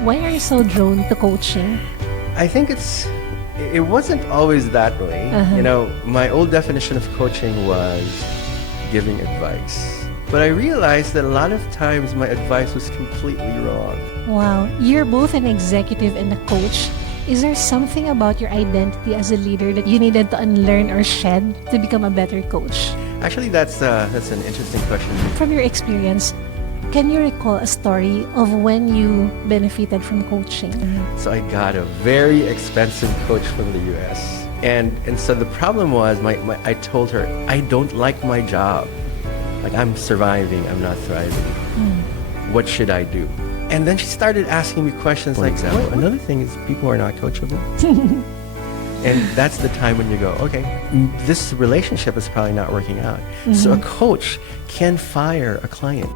Why are you so drawn to coaching? I think it wasn't always that way. You know, my old definition of coaching was giving advice. But I realized that a lot of times my advice was completely wrong. Wow, you're both an executive and a coach. Is there something about your identity as a leader that you needed to unlearn or shed to become a better coach? Actually, that's an interesting question. From your experience, can you recall a story of when you benefited from coaching? So I got a very expensive coach from the US. And so the problem was, I told her, I don't like my job. Like, I'm surviving, I'm not thriving. What should I do? And then she started asking me questions like, example, another thing is people are not coachable. And that's the time when you go, okay, this relationship is probably not working out. So a coach can fire a client.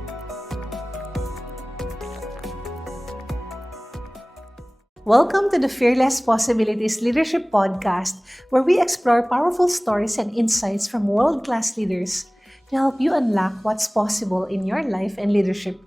Welcome to the Fearless Possibilities Leadership Podcast, where we explore powerful stories and insights from world-class leaders to help you unlock what's possible in your life and leadership.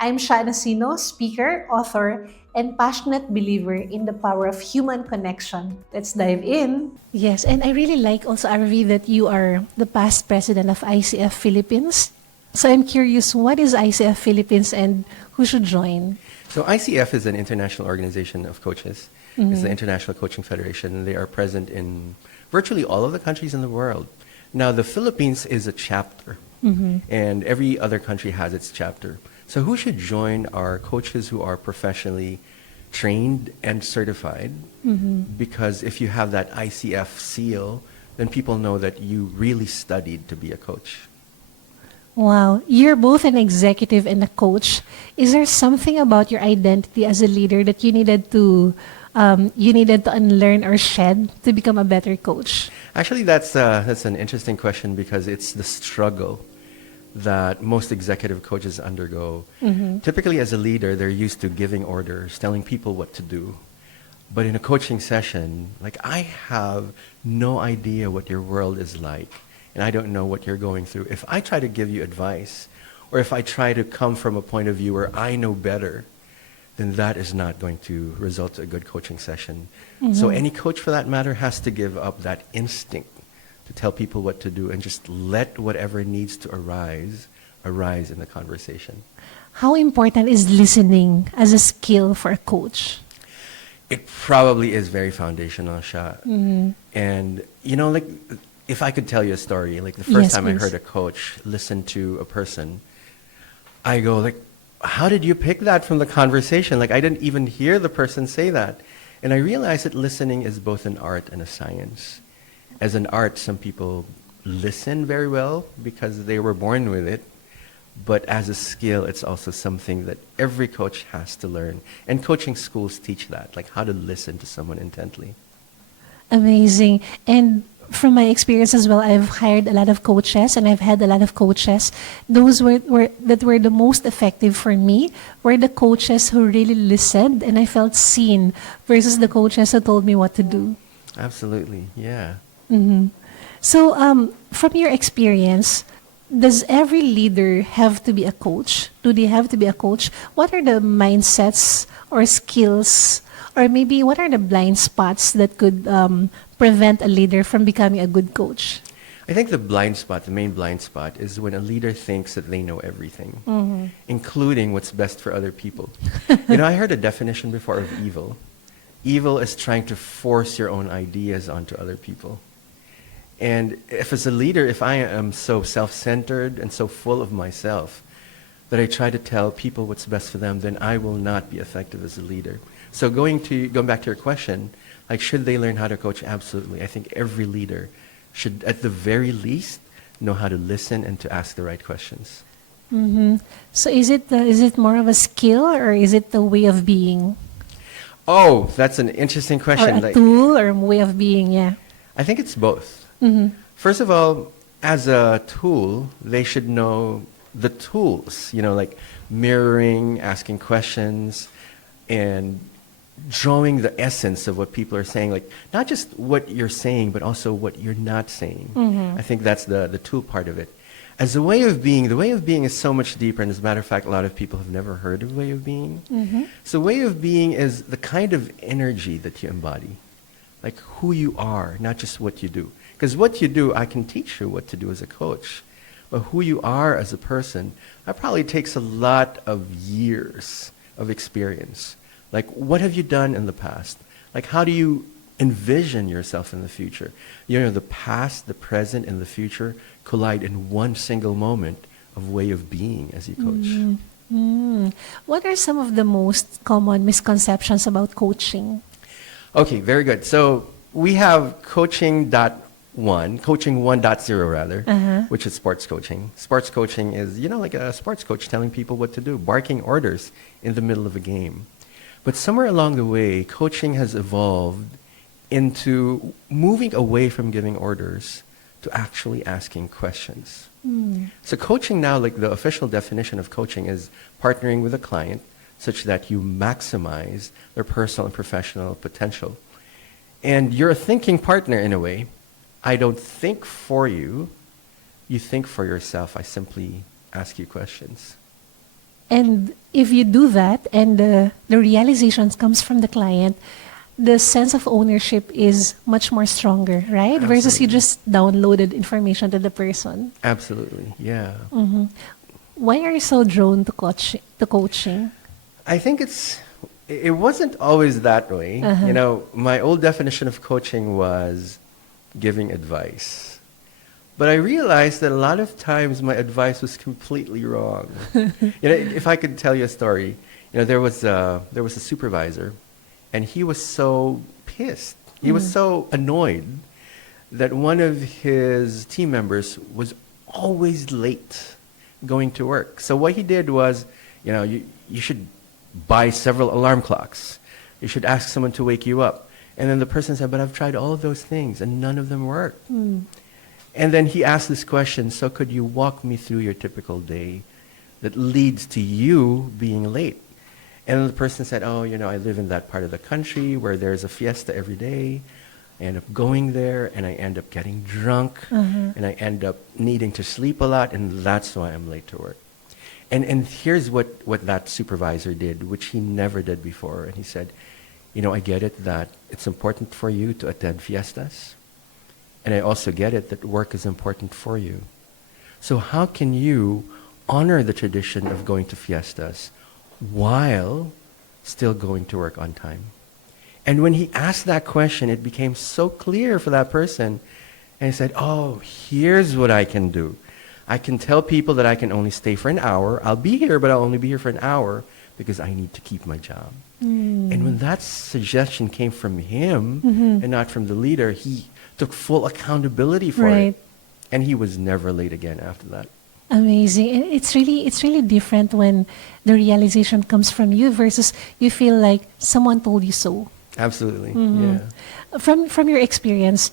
I'm Sha Nacino, speaker, author, and passionate believer in the power of human connection. Let's dive in. Yes, and I really like also, Arvy, that you are the past president of ICF Philippines. So I'm curious, what is ICF Philippines and who should join? So ICF is an international organization of coaches. It's the International Coaching Federation, and they are present in virtually all of the countries in the world. Now, the Philippines is a chapter, and every other country has its chapter. So who should join are coaches who are professionally trained and certified, because if you have that ICF seal, then people know that you really studied to be a coach. Wow, you're both an executive and a coach. Is there something about your identity as a leader that you needed to unlearn or shed to become a better coach? Actually, that's an interesting question, because it's the struggle that most executive coaches undergo. Typically, as a leader, they're used to giving orders, telling people what to do. But in a coaching session, like, I have no idea what your world is like, and I don't know what you're going through. If I try to give you advice, or if I try to come from a point of view where I know better, then that is not going to result in a good coaching session. So any coach, for that matter, has to give up that instinct to tell people what to do and just let whatever needs to arise in the conversation. How important is listening as a skill for a coach? It probably is very foundational, Sha. And, you know, like, if I could tell you a story, like the first time I heard a coach listen to a person, I go, like, how did you pick that from the conversation? Like, I didn't even hear the person say that. And I realized that listening is both an art and a science. As an art, some people listen very well because they were born with it. But as a skill, it's also something that every coach has to learn. And coaching schools teach that, like how to listen to someone intently. Amazing. And from my experience as well, I've hired a lot of coaches and I've had a lot of coaches. Those that were the most effective for me were the coaches who really listened and I felt seen versus the coaches who told me what to do. Absolutely, yeah. So from your experience, does every leader have to be a coach? Do they have to be a coach? What are the mindsets or skills, or maybe what are the blind spots that could prevent a leader from becoming a good coach? I think the main blind spot, is when a leader thinks that they know everything, including what's best for other people. You know, I heard a definition before of evil. Evil is trying to force your own ideas onto other people. And if as a leader, if I am so self-centered and so full of myself that I try to tell people what's best for them, then I will not be effective as a leader. So going back to your question, like, should they learn how to coach? Absolutely. I think every leader should, at the very least, know how to listen and to ask the right questions. So is it more of a skill, or is it the way of being? Oh, that's an interesting question. Or a tool or a way of being, yeah. I think it's both. First of all, as a tool, they should know the tools, you know, like mirroring, asking questions, and drawing the essence of what people are saying, like not just what you're saying, but also what you're not saying. I think that's the tool part of it. as a way of being, the way of being is so much deeper. And as a matter of fact, a lot of people have never heard of way of being. So way of being is the kind of energy that you embody, like who you are, not just what you do. Because what you do, I can teach you what to do as a coach. But who you are as a person, that probably takes a lot of years of experience. Like, what have you done in the past? Like, how do you envision yourself in the future? You know, the past, the present, and the future collide in one single moment of way of being as you coach. What are some of the most common misconceptions about coaching? Okay, very good. So we have coaching 1.0 rather, which is sports coaching. Sports coaching is, you know, like a sports coach telling people what to do, barking orders in the middle of a game. But somewhere along the way, coaching has evolved into moving away from giving orders to actually asking questions. So coaching now, like the official definition of coaching is partnering with a client such that you maximize their personal and professional potential. And you're a thinking partner in a way. I don't think for you, you think for yourself. I simply ask you questions. And if you do that and the realizations comes from the client, the sense of ownership is much more stronger, right? Absolutely. Versus you just downloaded information to the person. Absolutely, yeah. Why are you so drawn to coaching? I think it wasn't always that way. You know, my old definition of coaching was giving advice. But I realized that a lot of times my advice was completely wrong. You know, if I could tell you a story, you know, there was a supervisor, and he was so pissed. He was so annoyed that one of his team members was always late going to work. So what he did was, you know, you should buy several alarm clocks. You should ask someone to wake you up. And then the person said, but I've tried all of those things and none of them worked. And then he asked this question, so could you walk me through your typical day that leads to you being late? And then the person said, oh, you know, I live in that part of the country where there's a fiesta every day. I end up going there and I end up getting drunk and I end up needing to sleep a lot, and that's why I'm late to work. And here's what that supervisor did, which he never did before. And he said, you know, I get it that it's important for you to attend fiestas. And I also get it that work is important for you. So how can you honor the tradition of going to fiestas while still going to work on time? And when he asked that question, it became so clear for that person. And he said, oh, here's what I can do. I can tell people that I can only stay for an hour. I'll be here, but I'll only be here for an hour because I need to keep my job. And when that suggestion came from him and not from the leader, he took full accountability for it. And he was never late again after that. Amazing. And it's really different when the realization comes from you versus you feel like someone told you so. Absolutely. Yeah. From your experience,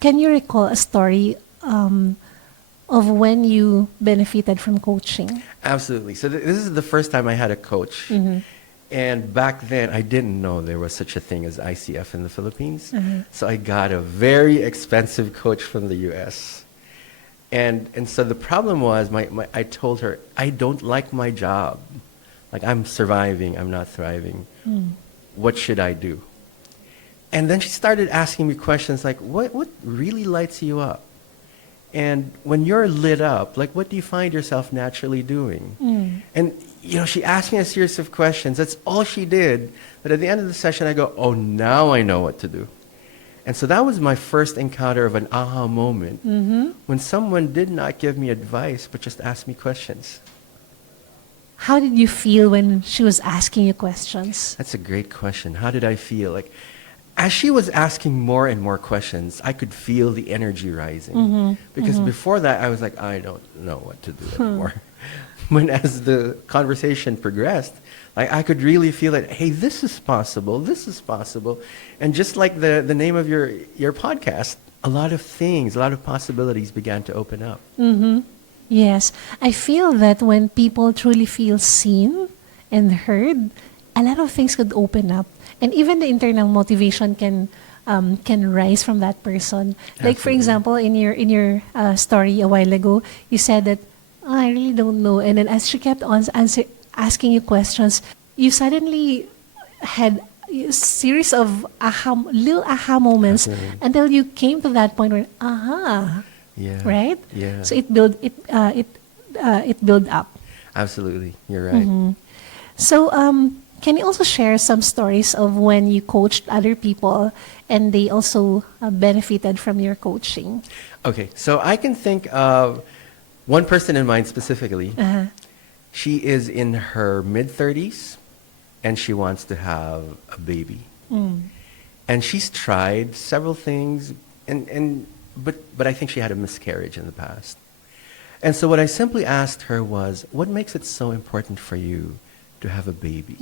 can you recall a story of when you benefited from coaching? Absolutely. So this is the first time I had a coach. And back then, I didn't know there was such a thing as ICF in the Philippines. So I got a very expensive coach from the US. And so the problem was, I told her, I don't like my job. Like, I'm surviving, I'm not thriving. What should I do? And then she started asking me questions like, what really lights you up? And when you're lit up, like, what do you find yourself naturally doing? And, you know, she asked me a series of questions. That's all she did. But at the end of the session, I go, oh, now I know what to do. And so that was my first encounter of an aha moment when someone did not give me advice, but just asked me questions. How did you feel when she was asking you questions? That's a great question. How did I feel? Like, as she was asking more and more questions, I could feel the energy rising. Because before that, I was like, I don't know what to do anymore. When as the conversation progressed, I could really feel that, hey, this is possible. And just like the name of your podcast, a lot of things, a lot of possibilities began to open up. Yes. I feel that when people truly feel seen and heard, a lot of things could open up. And even the internal motivation can can rise from that person. Like for Absolutely. example, in your story a while ago, you said that, "Oh, I really don't know," and then as she kept on asking you questions, you suddenly had a series of little aha moments Absolutely. until you came to that point where Yeah. right. Yeah. So it built up. Absolutely. You're right. So, can you also share some stories of when you coached other people and they also benefited from your coaching? Okay, so I can think of one person in mind specifically. Uh-huh. She is in her mid-30s and she wants to have a baby. And she's tried several things but I think she had a miscarriage in the past. And so what I simply asked her was, what makes it so important for you to have a baby?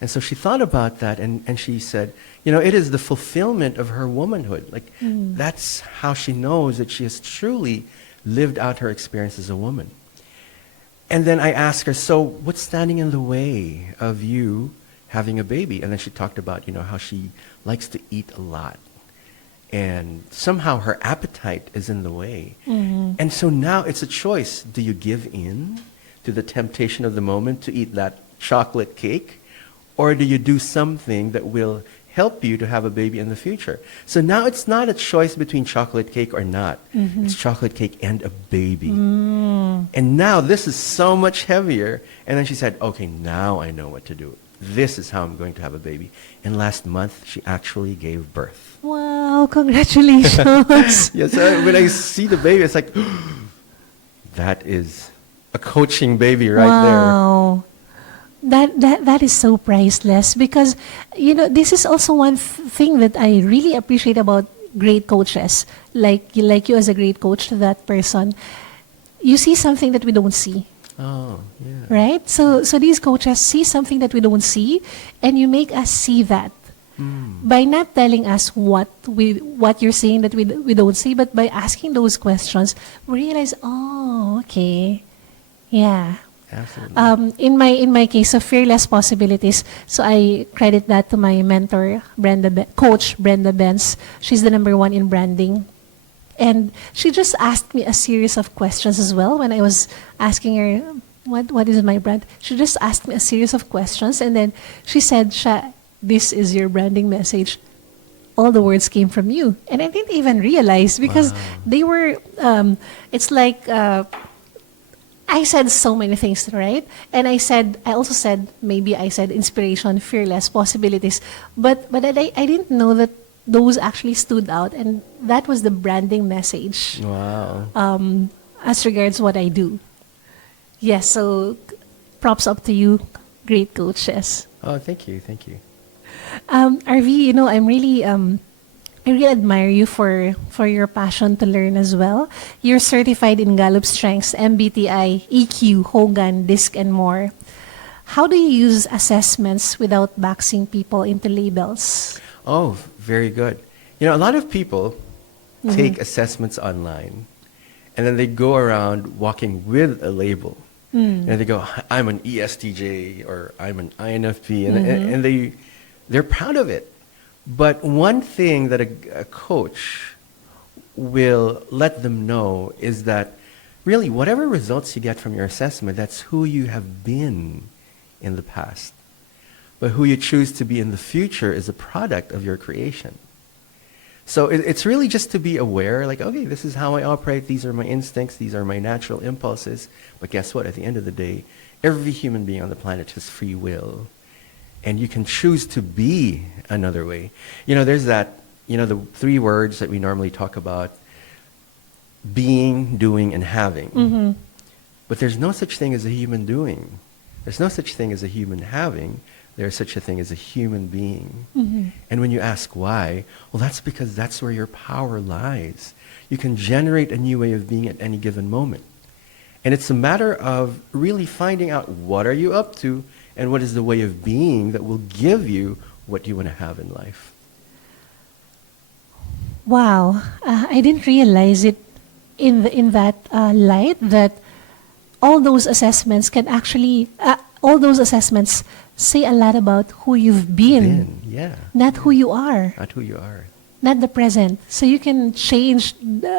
And so she thought about that and she said, it is the fulfillment of her womanhood. Like, that's how she knows that she has truly lived out her experience as a woman. And then I asked her, so what's standing in the way of you having a baby? And then she talked about, how she likes to eat a lot. And somehow her appetite is in the way. And so now it's a choice. Do you give in to the temptation of the moment to eat that chocolate cake? Or do you do something that will help you to have a baby in the future? So now it's not a choice between chocolate cake or not. It's chocolate cake and a baby. And now this is so much heavier. And then she said, okay, now I know what to do. This is how I'm going to have a baby. And last month, she actually gave birth. Wow, congratulations. Yes, when I see the baby, it's like, that is a coaching baby right Wow. That is so priceless because this is also one thing that I really appreciate about great coaches like you as a great coach to that person. You see something that we don't see. there. Oh, yeah. Right? So these coaches see something that we don't see, and you make us see that by not telling us what you're saying that we don't see, but by asking those questions, we realize, oh, okay, yeah. Absolutely. In my case of Fearless Possibilities, so I credit that to my mentor, Coach Brenda Benz. She's the #1 in branding. And she just asked me a series of questions as well when I was asking her, what is my brand? She just asked me a series of questions, and then she said, "Sha, this is your branding message. All the words came from you." And I didn't even realize because they were, it's like, I said so many things, right? And I also said, maybe I said inspiration, fearless, possibilities. But I didn't know that those actually stood out. And that was the branding message Wow. as regards what I do. Yes, so props up to you, great coaches. Oh, thank you. Thank you. Arvy, I really admire you for your passion to learn as well. You're certified in Gallup Strengths, MBTI, EQ, Hogan, DISC, and more. How do you use assessments without boxing people into labels? Oh, very good. A lot of people take assessments online and then they go around walking with a label. And they go, I'm an ESTJ or I'm an INFP, and they're proud of it. But one thing that a coach will let them know is that really whatever results you get from your assessment, that's who you have been in the past. But who you choose to be in the future is a product of your creation. So it's really just to be aware, like, okay, this is how I operate. These are my instincts. These are my natural impulses. But guess what? At the end of the day, every human being on the planet has free will. And you can choose to be another way. There's that, the 3 words that we normally talk about, being, doing, and having. But there's no such thing as a human doing. There's no such thing as a human having. There's such a thing as a human being. And when you ask why, well, that's because that's where your power lies. You can generate a new way of being at any given moment. And it's a matter of really finding out what are you up to and what is the way of being that will give you what you want to have in life. Wow, I didn't realize it in that light that all those assessments say a lot about who you've been, Yeah. not who you are. Not who you are. not the present. So you can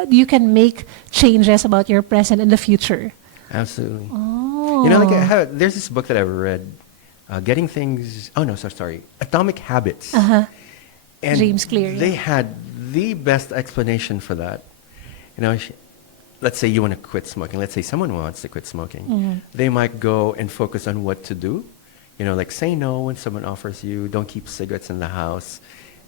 you can make changes about your present and the future. Absolutely. Oh. You know, like there's this book that I've read, Getting Things. Oh no, sorry, Atomic Habits. And James Clear. they had the best explanation for that. You know, let's say you want to quit smoking. Let's say someone wants to quit smoking. They might go and focus on what to do. You know, like say no when someone offers you. Don't keep cigarettes in the house.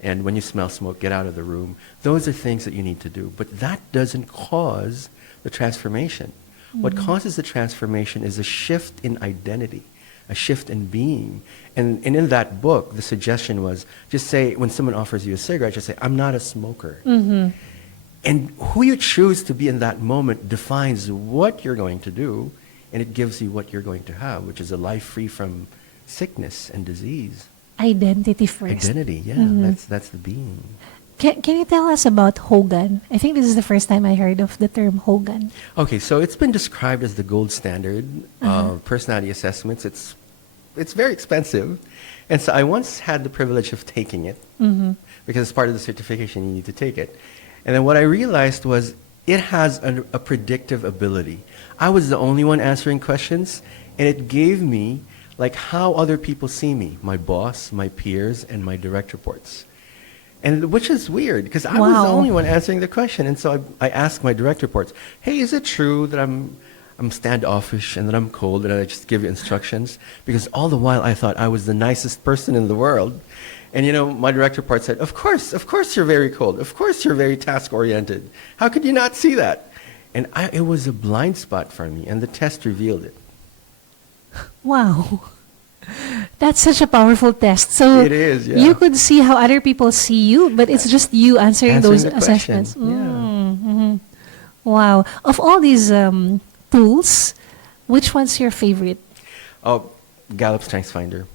And when you smell smoke, get out of the room. Those are things that you need to do. But that doesn't cause the transformation. What causes the transformation is a shift in identity, a shift in being. And in that book, the suggestion was just say, when someone offers you a cigarette, just say, I'm not a smoker. And who you choose to be in that moment defines what you're going to do, and it gives you what you're going to have, which is a life free from sickness and disease. Identity first. Identity, yeah, that's the being. Can you tell us about Hogan? I think this is the first time I heard of the term Hogan. Okay, so it's been described as the gold standard of personality assessments. It's very expensive. And so I once had the privilege of taking it because as part of the certification, you need to take it. And then what I realized was it has a predictive ability. I was the only one answering questions, and it gave me like how other people see me, my boss, my peers, and my direct reports. And which is weird because I was the only one answering the question. And so I asked my direct reports, hey, is it true that I'm standoffish and that I'm cold and I just give you instructions? Because all the while I thought I was the nicest person in the world. And you know, my direct report said, of course you're very cold. Of course you're very task-oriented. How could you not see that? And it was a blind spot for me, and the test revealed it. Wow. That's such a powerful test. So it is, yeah. You could see how other people see you, but it's just you answering those assessments. Wow. Of all these tools, which one's your favorite? Oh, Gallup Strengths Finder.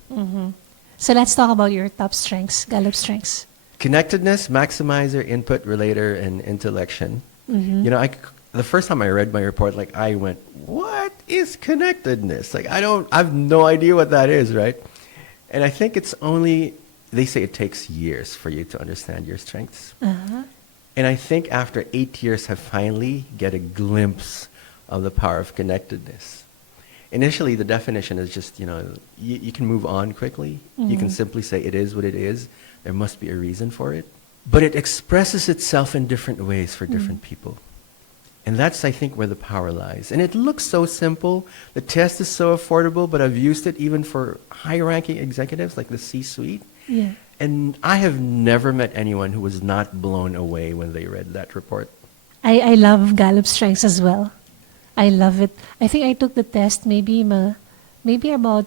So let's talk about your top strengths, Gallup strengths. Connectedness, maximizer, input, relator, and intellection. You know, the first time I read my report, like I went, what is connectedness? Like I have no idea what that is, right? And I think it's only, they say it takes years for you to understand your strengths. And I think after 8 years, I finally get a glimpse of the power of connectedness. Initially, the definition is just, you know, you can move on quickly. You can simply say it is what it is. There must be a reason for it. But it expresses itself in different ways for different people. And that's, I think, where the power lies. And it looks so simple. The test is so affordable, but I've used it even for high-ranking executives like the C-suite. Yeah. And I have never met anyone who was not blown away when they read that report. I love Gallup strengths as well. I love it. I think I took the test maybe about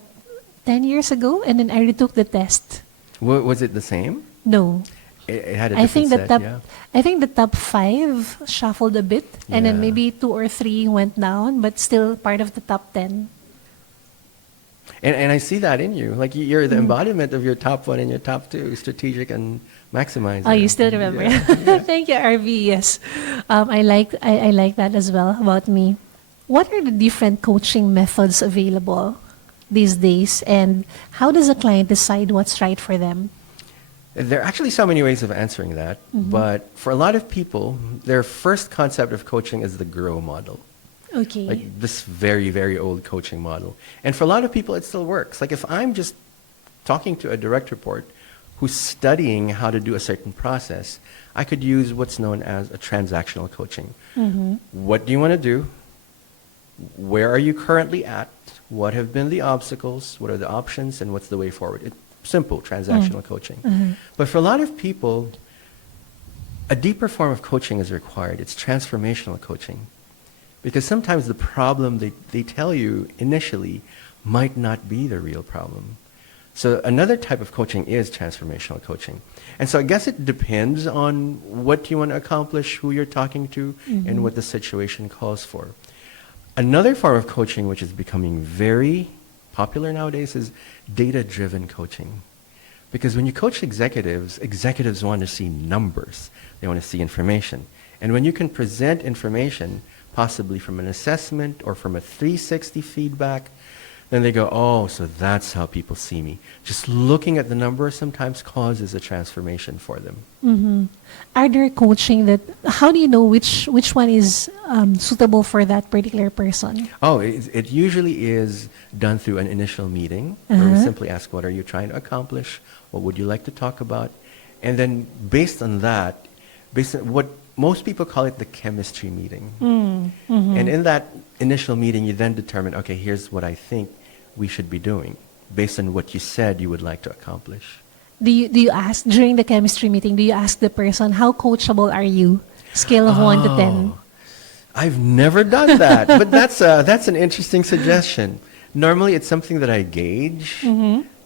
10 years ago, and then I retook the test. Was it the same? No. It had a different set, yeah. I think the top 5 shuffled a bit, and then maybe 2 or 3 went down, but still part of the top 10. And I see that in you. Like you're the embodiment of your top 1 and your top 2, strategic and maximizer. Oh, you still remember? Yeah. Thank you, Arvy. Yes, I like that as well about me. What are the different coaching methods available these days, and how does a client decide what's right for them? There are actually so many ways of answering that, but for a lot of people, their first concept of coaching is the GROW model. Okay. Like this very, very old coaching model. And for a lot of people, it still works. Like if I'm just talking to a direct report who's studying how to do a certain process, I could use what's known as a transactional coaching. What do you want to do? Where are you currently at? What have been the obstacles? What are the options? And what's the way forward? Simple transactional coaching. But for a lot of people, a deeper form of coaching is required. It's transformational coaching. Because sometimes the problem they tell you initially might not be the real problem. So another type of coaching is transformational coaching. And so I guess it depends on what you want to accomplish, who you're talking to, and what the situation calls for. Another form of coaching which is becoming very popular nowadays is data-driven coaching. Because when you coach executives want to see numbers. They want to see information. And when you can present information, possibly from an assessment or from a 360 feedback, Then they go, oh, so that's how people see me. Just looking at the number sometimes causes a transformation for them. Mm-hmm. Are there coaching that, how do you know which one is suitable for that particular person? Oh, it usually is done through an initial meeting where we simply ask, what are you trying to accomplish? What would you like to talk about? And then based on that, based on what most people call it the chemistry meeting. Mm-hmm. And in that initial meeting, you then determine, okay, here's what I think we should be doing based on what you said you would like to accomplish. Do you ask, during the chemistry meeting, do you ask the person, how coachable are you? Scale of 1 to 10. I've never done that, but that's an interesting suggestion. Normally, it's something that I gauge,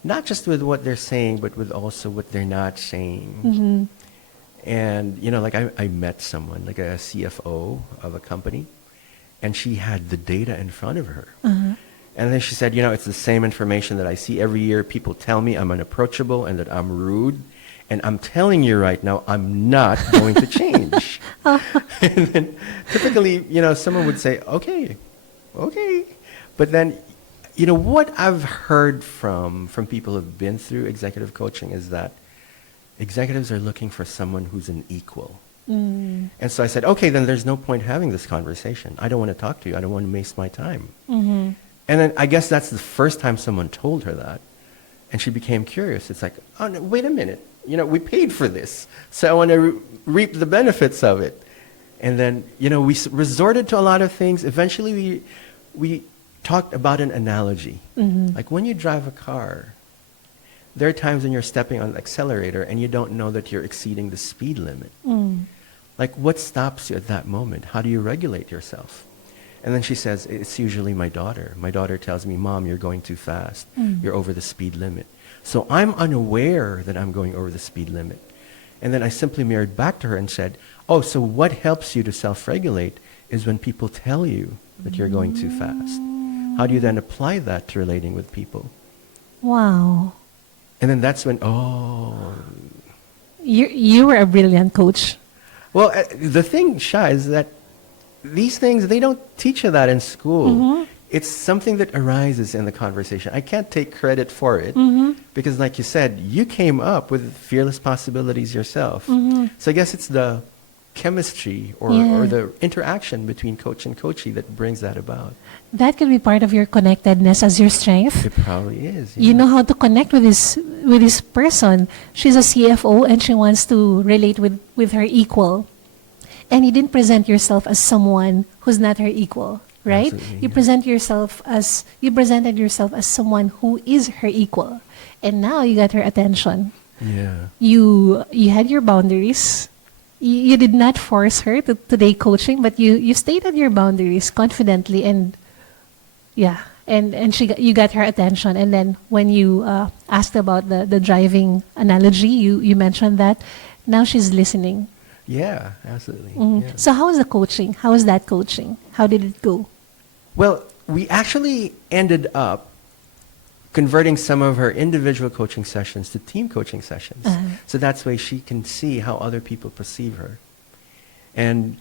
not just with what they're saying, but with also what they're not saying. Mm-hmm. And, like I met someone, like a CFO of a company, and she had the data in front of her. And then she said, it's the same information that I see every year. People tell me I'm unapproachable and that I'm rude. And I'm telling you right now, I'm not going to change. And then typically, someone would say, okay. But then, what I've heard from people who've been through executive coaching is that executives are looking for someone who's an equal. And so I said, okay, then there's no point having this conversation. I don't want to talk to you. I don't want to waste my time. Mm-hmm. And then I guess that's the first time someone told her that. And she became curious. It's like, oh, no, wait a minute. We paid for this. So I want to reap the benefits of it. And then, we resorted to a lot of things. Eventually, we talked about an analogy. Like when you drive a car, there are times when you're stepping on the accelerator and you don't know that you're exceeding the speed limit. Like what stops you at that moment? How do you regulate yourself? And then she says, it's usually my daughter. My daughter tells me, Mom, you're going too fast. You're over the speed limit. So I'm unaware that I'm going over the speed limit. And then I simply mirrored back to her and said, oh, so what helps you to self-regulate is when people tell you that you're going too fast. How do you then apply that to relating with people? Wow. And then that's when, You were a brilliant coach. Well, the thing, Sha, is that these things, they don't teach you that in school. It's something that arises in the conversation. I can't take credit for it because, like you said, you came up with fearless possibilities yourself. So I guess it's the chemistry or the interaction between coach and coachee that brings that about. That could be part of your connectedness as your strength. It probably is. You know how to connect with this person. She's a CFO and she wants to relate with her equal. And you didn't present yourself as someone who's not her equal, right? Absolutely, You presented yourself as someone who is her equal. And now you got her attention. Yeah. You had your boundaries. You did not force her to today coaching, but you stated your boundaries confidently and you got her attention. And then when you asked about the driving analogy, you mentioned that. Now she's listening. Yeah, absolutely. Yeah. So how was the coaching? How was that coaching? How did it go? Well, we actually ended up converting some of her individual coaching sessions to team coaching sessions. So that's way she can see how other people perceive her. And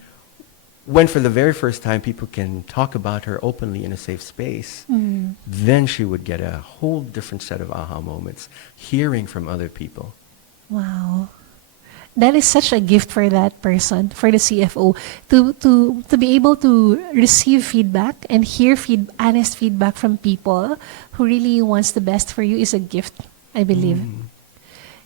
when for the very first time people can talk about her openly in a safe space, then she would get a whole different set of aha moments, hearing from other people. Wow. That is such a gift for that person, for the CFO, to be able to receive feedback and hear honest feedback from people who really wants the best for you is a gift, I believe.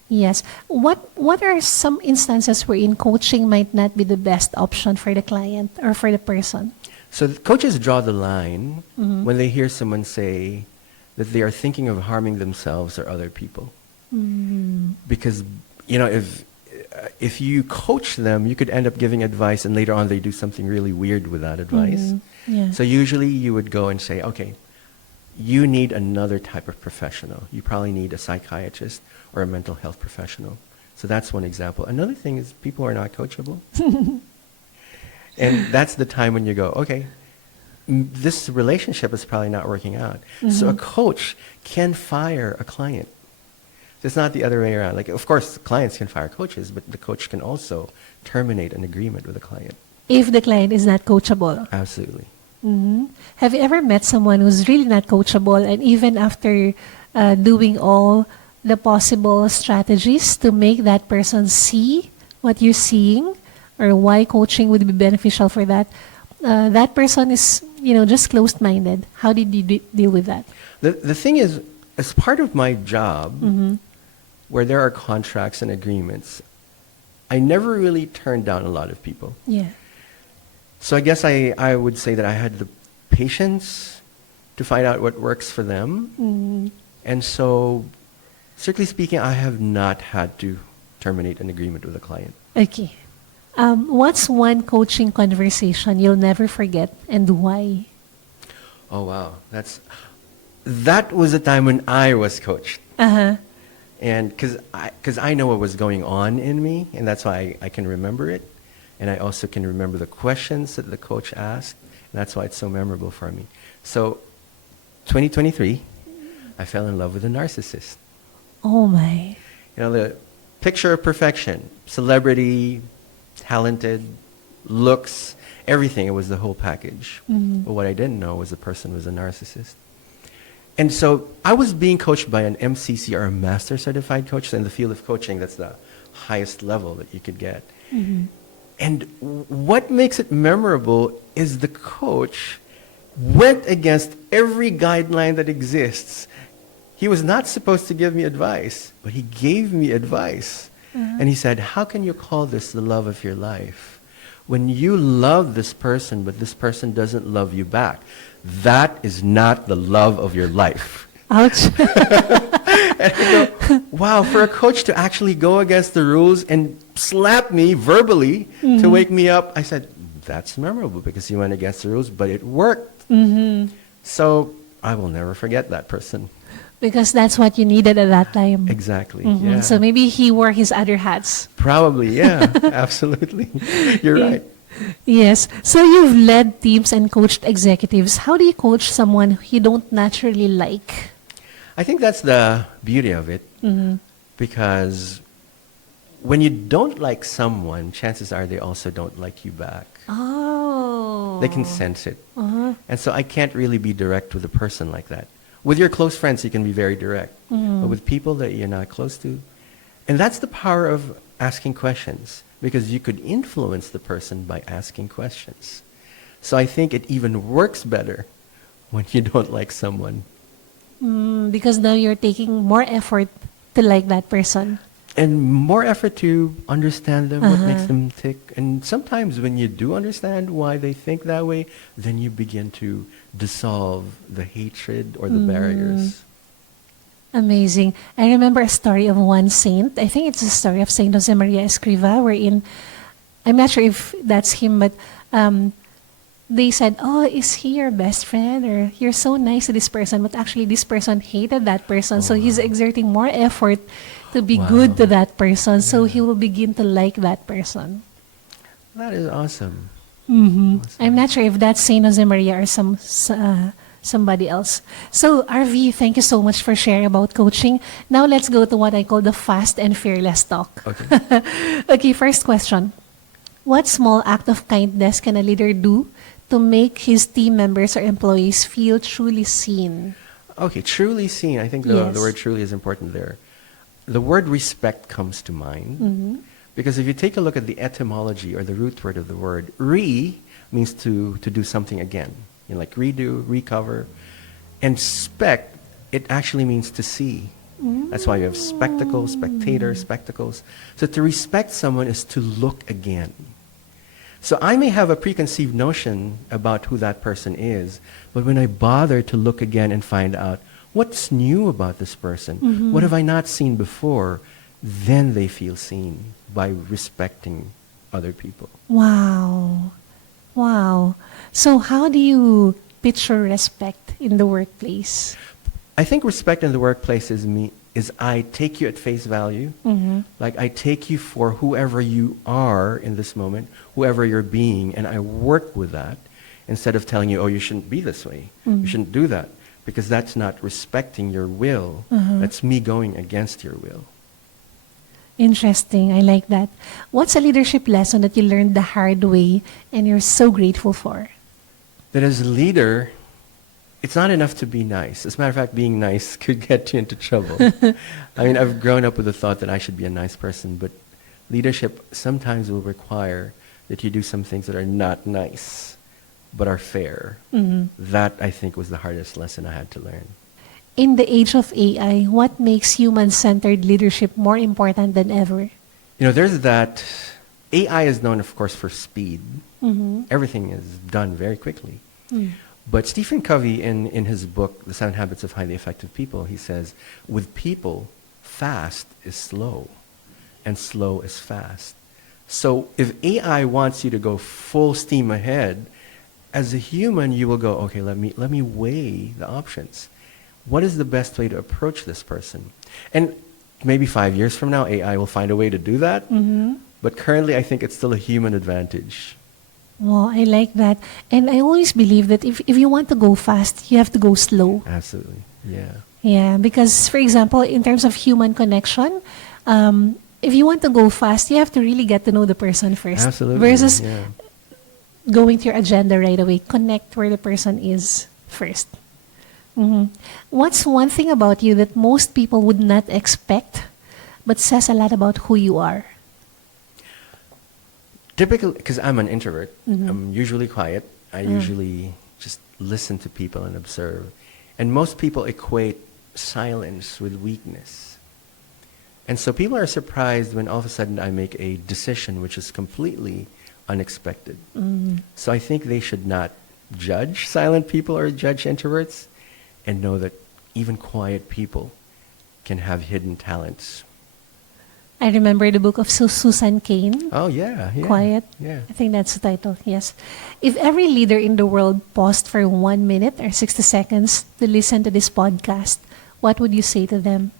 Yes. What are some instances wherein coaching might not be the best option for the client or for the person? So coaches draw the line when they hear someone say that they are thinking of harming themselves or other people. Because, if you coach them, you could end up giving advice and later on they do something really weird with that advice. Yeah. So usually you would go and say, okay, you need another type of professional. You probably need a psychiatrist or a mental health professional. So that's one example. Another thing is people are not coachable. And that's the time when you go, okay, this relationship is probably not working out. So a coach can fire a client. It's not the other way around. Like, of course, clients can fire coaches, but the coach can also terminate an agreement with a client. If the client is not coachable. Absolutely. Have you ever met someone who's really not coachable, and even after doing all the possible strategies to make that person see what you're seeing, or why coaching would be beneficial for that, that person is, just closed-minded? How did you deal with that? The thing is, as part of my job, where there are contracts and agreements, I never really turned down a lot of people. Yeah. So I guess I would say that I had the patience to find out what works for them. And so, strictly speaking, I have not had to terminate an agreement with a client. Okay. What's one coaching conversation you'll never forget, and why? Oh, wow. That was a time when I was coached. Uh-huh. And because I know what was going on in me, and that's why I can remember it. And I also can remember the questions that the coach asked, and that's why it's so memorable for me. So, 2023, I fell in love with a narcissist. Oh, my. The picture of perfection, celebrity, talented, looks, everything. It was the whole package. But what I didn't know was the person was a narcissist. And so I was being coached by an MCC, or a Master Certified Coach. So in the field of coaching, that's the highest level that you could get. And what makes it memorable is the coach went against every guideline that exists. He was not supposed to give me advice, but he gave me advice. And he said, how can you call this the love of your life when you love this person, but this person doesn't love you back? That is not the love of your life. Ouch. And I go, wow, for a coach to actually go against the rules and slap me verbally to wake me up, I said, that's memorable because he went against the rules, but it worked. So I will never forget that person. Because that's what you needed at that time. Exactly. Yeah. So maybe he wore his other hats. Probably, yeah. Absolutely. You're right. Yes. So you've led teams and coached executives. How do you coach someone you don't naturally like? I think that's the beauty of it. Because when you don't like someone, chances are they also don't like you back. Oh. They can sense it. And so I can't really be direct with a person like that. With your close friends, you can be very direct. But with people that you're not close to, and that's the power of asking questions, because you could influence the person by asking questions. So I think it even works better when you don't like someone. Because now you're taking more effort to like that person. And more effort to understand them, what makes them tick. And sometimes when you do understand why they think that way, then you begin to dissolve the hatred or the barriers. Amazing. I remember a story of one saint. I think it's a story of Saint Josemaria Escriva, wherein, I'm not sure if that's him, but they said, oh, is he your best friend? Or you're so nice to this person. But actually, this person hated that person. So he's exerting more effort to be good to that person. So he will begin to like that person. That is awesome. Awesome. I'm not sure if that's Saint Josemaria or somebody else. So, Arvy, thank you so much for sharing about coaching. Now, let's go to what I call the fast and fearless talk. Okay. Okay, first question. What small act of kindness can a leader do to make his team members or employees feel truly seen? Okay, truly seen. I think the word truly is important there. The word respect comes to mind. Because if you take a look at the etymology or the root word of the word, means to do something again. Like redo, recover. And spect, it actually means to see. That's why you have spectacle, spectator, spectacles. So to respect someone is to look again. So I may have a preconceived notion about who that person is, but when I bother to look again and find out what's new about this person, what have I not seen before, then they feel seen by respecting other people. Wow. Wow. So how do you picture respect in the workplace? I think respect in the workplace is I take you at face value. Like I take you for whoever you are in this moment, whoever you're being, and I work with that instead of telling you, oh, you shouldn't be this way. You shouldn't do that. Because that's not respecting your will. That's me going against your will. Interesting. I like that. What's a leadership lesson that you learned the hard way and you're so grateful for? that as a leader, it's not enough to be nice. As a matter of fact, being nice could get you into trouble. I mean, I've grown up with the thought that I should be a nice person, but leadership sometimes will require that you do some things that are not nice, but are fair. That, I think, was the hardest lesson I had to learn. In the age of AI, what makes human-centered leadership more important than ever? You know, there's that. AI is known, of course, for speed. Everything is done very quickly. But Stephen Covey, in his book, The 7 Habits of Highly Effective People, he says, with people, fast is slow, and slow is fast. So if AI wants you to go full steam ahead, as a human, you will go, okay, let me weigh the options. What is the best way to approach this person? And maybe 5 years from now, AI will find a way to do that. But currently, I think it's still a human advantage. Well, I like that. And I always believe that if you want to go fast, you have to go slow. Absolutely, yeah. Yeah, because, for example, in terms of human connection, if you want to go fast, you have to really get to know the person first. Absolutely, Versus yeah. going to your agenda right away. Connect where the person is first. What's one thing about you that most people would not expect, but says a lot about who you are? Typically, because I'm an introvert, I'm usually quiet. I usually just listen to people and observe. And most people equate silence with weakness. And so people are surprised when all of a sudden I make a decision which is completely unexpected. So I think they should not judge silent people or judge introverts, and know that even quiet people can have hidden talents. I remember the book of Susan Cain. Oh, yeah. Quiet. Yeah. I think that's the title, yes. If every leader in the world paused for 1 minute or 60 seconds to listen to this podcast, what would you say to them?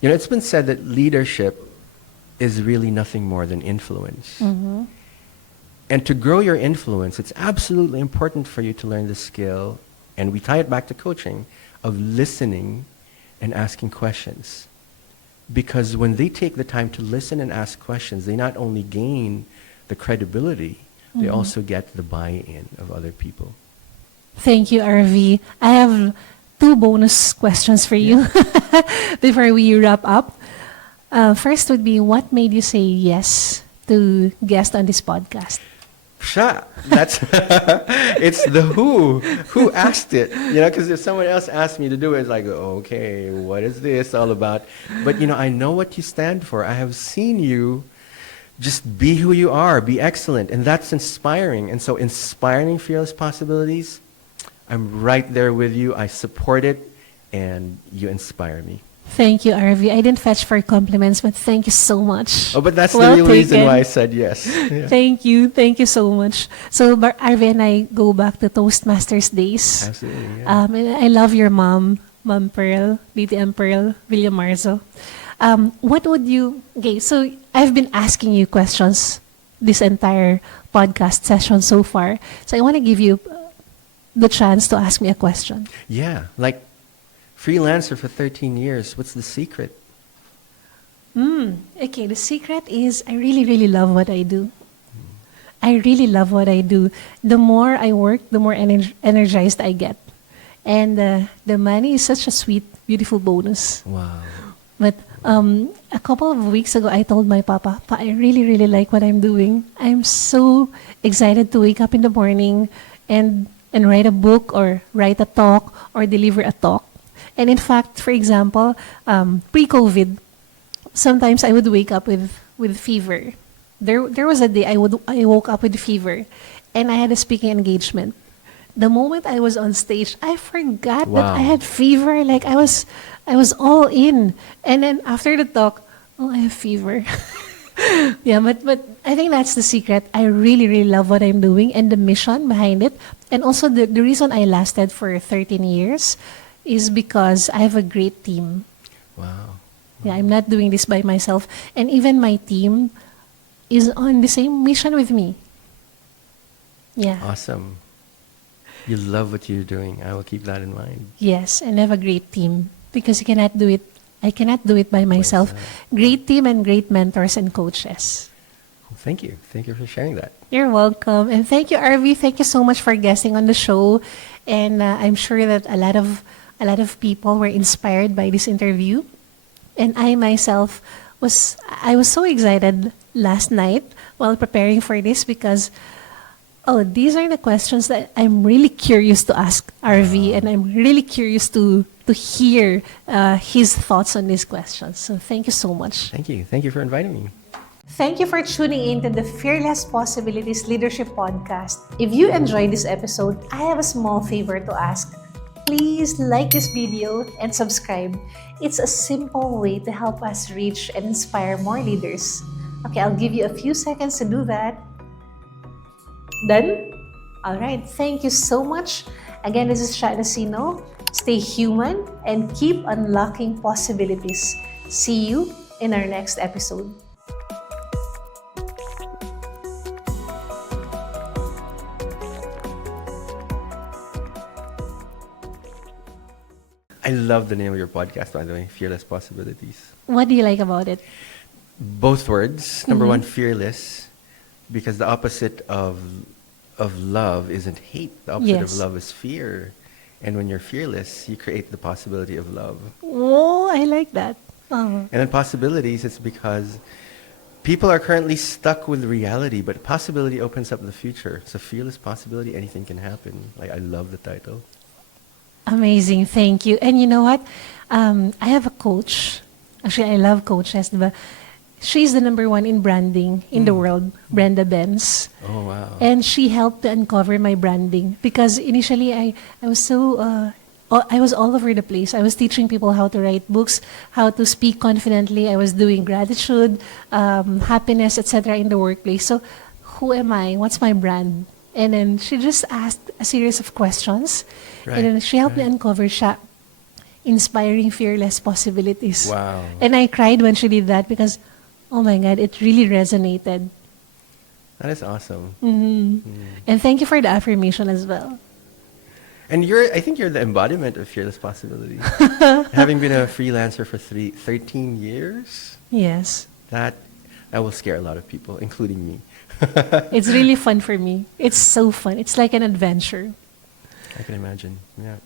You know, it's been said that leadership is really nothing more than influence. And to grow your influence, it's absolutely important for you to learn the skill, and we tie it back to coaching, of listening and asking questions. Because when they take the time to listen and ask questions, they not only gain the credibility, they also get the buy-in of other people. Thank you, Arvy. I have 2 bonus questions for you before we wrap up. First would be, what made you say yes to guest on this podcast? Sha, that's it's the who asked it, you know, because if someone else asked me to do it, it's like, okay, what is this all about? But you know, I know what you stand for. I have seen you just be who you are, be excellent, and that's inspiring. And so inspiring fearless possibilities, I'm right there with you. I support it, and you inspire me. Thank you, Arvy. I didn't fetch for compliments, but thank you so much. Oh, but that's Well the real reason taken. why I said yes. Yeah. Thank you so much. So Arvy and I go back to Toastmasters days. Absolutely. Yeah. And I love your mom, Mom Pearl, BTM Pearl Villamarzo. What would you... Okay, so I've been asking you questions this entire podcast session so far. So I want to give you the chance to ask me a question. Yeah, like Freelancer for 13 years. What's the secret? Okay, the secret is I really, really love what I do. I really love what I do. The more I work, the more energized I get. And the money is such a sweet, beautiful bonus. Wow. But a couple of weeks ago, I told my papa, I really, really like what I'm doing. I'm so excited to wake up in the morning and write a book or write a talk or deliver a talk. And in fact, for example, pre-COVID, sometimes I would wake up with fever. There was a day I woke up with fever, and I had a speaking engagement. The moment I was on stage, I forgot that I had fever. Like I was all in. And then after the talk, I have fever. Yeah, but I think that's the secret. I really, really love what I'm doing and the mission behind it. And also the reason I lasted for 13 years is because I have a great team. Wow. Yeah, I'm not doing this by myself. And even my team is on the same mission with me. Yeah. Awesome. You love what you're doing. I will keep that in mind. Yes, and I have a great team because you cannot do it. I cannot do it by myself. Great team and great mentors and coaches. Thank you. Thank you for sharing that. You're welcome. And thank you, Arvy. Thank you so much for guesting on the show. And I'm sure that a lot of people were inspired by this interview. And I myself was so excited last night while preparing for this because these are the questions that I'm really curious to ask RV, and I'm really curious to hear his thoughts on these questions. So thank you so much. Thank you. Thank you for inviting me. Thank you for tuning in to the Fearless Possibilities Leadership Podcast. If you enjoyed this episode, I have a small favor to ask. Please like this video and subscribe. It's a simple way to help us reach and inspire more leaders. Okay, I'll give you a few seconds to do that. Done? Alright, thank you so much. Again, this is Sha Nacino. Stay human and keep unlocking possibilities. See you in our next episode. I love the name of your podcast, by the way, Fearless Possibilities. What do you like about it? Both words. Number one, fearless, because the opposite of love isn't hate. The opposite of love is fear. And when you're fearless, you create the possibility of love. Oh, I like that. And then possibilities, it's because people are currently stuck with reality, but possibility opens up the future. So fearless possibility, anything can happen. Like, I love the title. Amazing, thank you. And you know what? I have a coach. Actually, I love coaches. Diba? She's the number one in branding in the world, Brenda Benz. Oh, wow. And she helped to uncover my branding because initially I was so... I was all over the place. I was teaching people how to write books, how to speak confidently. I was doing gratitude, happiness, etc. in the workplace. So who am I? What's my brand? And then she just asked a series of questions. Right. And then she helped me uncover inspiring fearless possibilities. Wow. And I cried when she did that because, oh my God, it really resonated. That is awesome. And thank you for the affirmation as well. And I think you're the embodiment of fearless possibility. Having been a freelancer for 13 years, Yes. that will scare a lot of people, including me. It's really fun for me. It's so fun. It's like an adventure. I can imagine. Yeah.